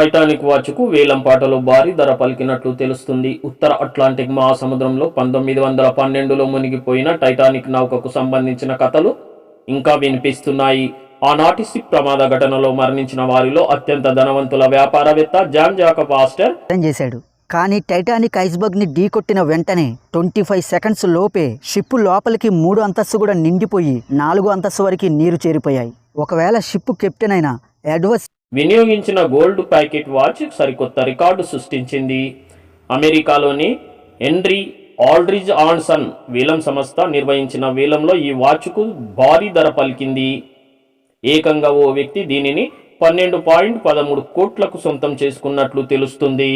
Titanic వాచ్కు వేలం పాటలో భారీ ధర పలికినట్లు తెలుస్తుంది. ఉత్తర అట్లాంటిక్ మహాసముద్రంలో పంతొమ్మిది వందల పన్నెండులో మునిగిపోయిన టైటానిక్ నౌకకు సంబంధించిన కథలు ఇంకా వినిపిస్తున్నాయి. ఆనాటి సిప్ ప్రమాద ఘటనలో మరణించిన వారిలో అత్యంత ధనవంతుల వ్యాపారవేత్త జాన్ జాకబ్ ఆస్టర్ చేశాడు. కానీ టైటానిక్ ఐస్బర్గ్ని ఢీకొట్టిన వెంటనే ట్వంటీ ఫైవ్ సెకండ్స్ లోపే షిప్ లోపలికి మూడు అంతస్తు కూడా నిండిపోయి నాలుగు అంతస్తు వరకు నీరు చేరిపోయాయి. ఒకవేళ షిప్ కెప్టెన్ అయిన అడ్వర్స్ వినియోగించిన గోల్డ్ ప్యాకెట్ వాచ్ సరికొత్త రికార్డు సృష్టించింది. అమెరికాలోని హెన్రీ ఆల్డ్రిజ్ ఆన్సన్ వీలం సంస్థ నిర్వహించిన వీలంలో ఈ వాచ్కు భారీ ధర పలికింది. ఏకంగా ఓ వ్యక్తి దీనిని పన్నెండు పాయింట్ పదమూడు కోట్లకు సొంతం చేసుకున్నట్లు తెలుస్తుంది.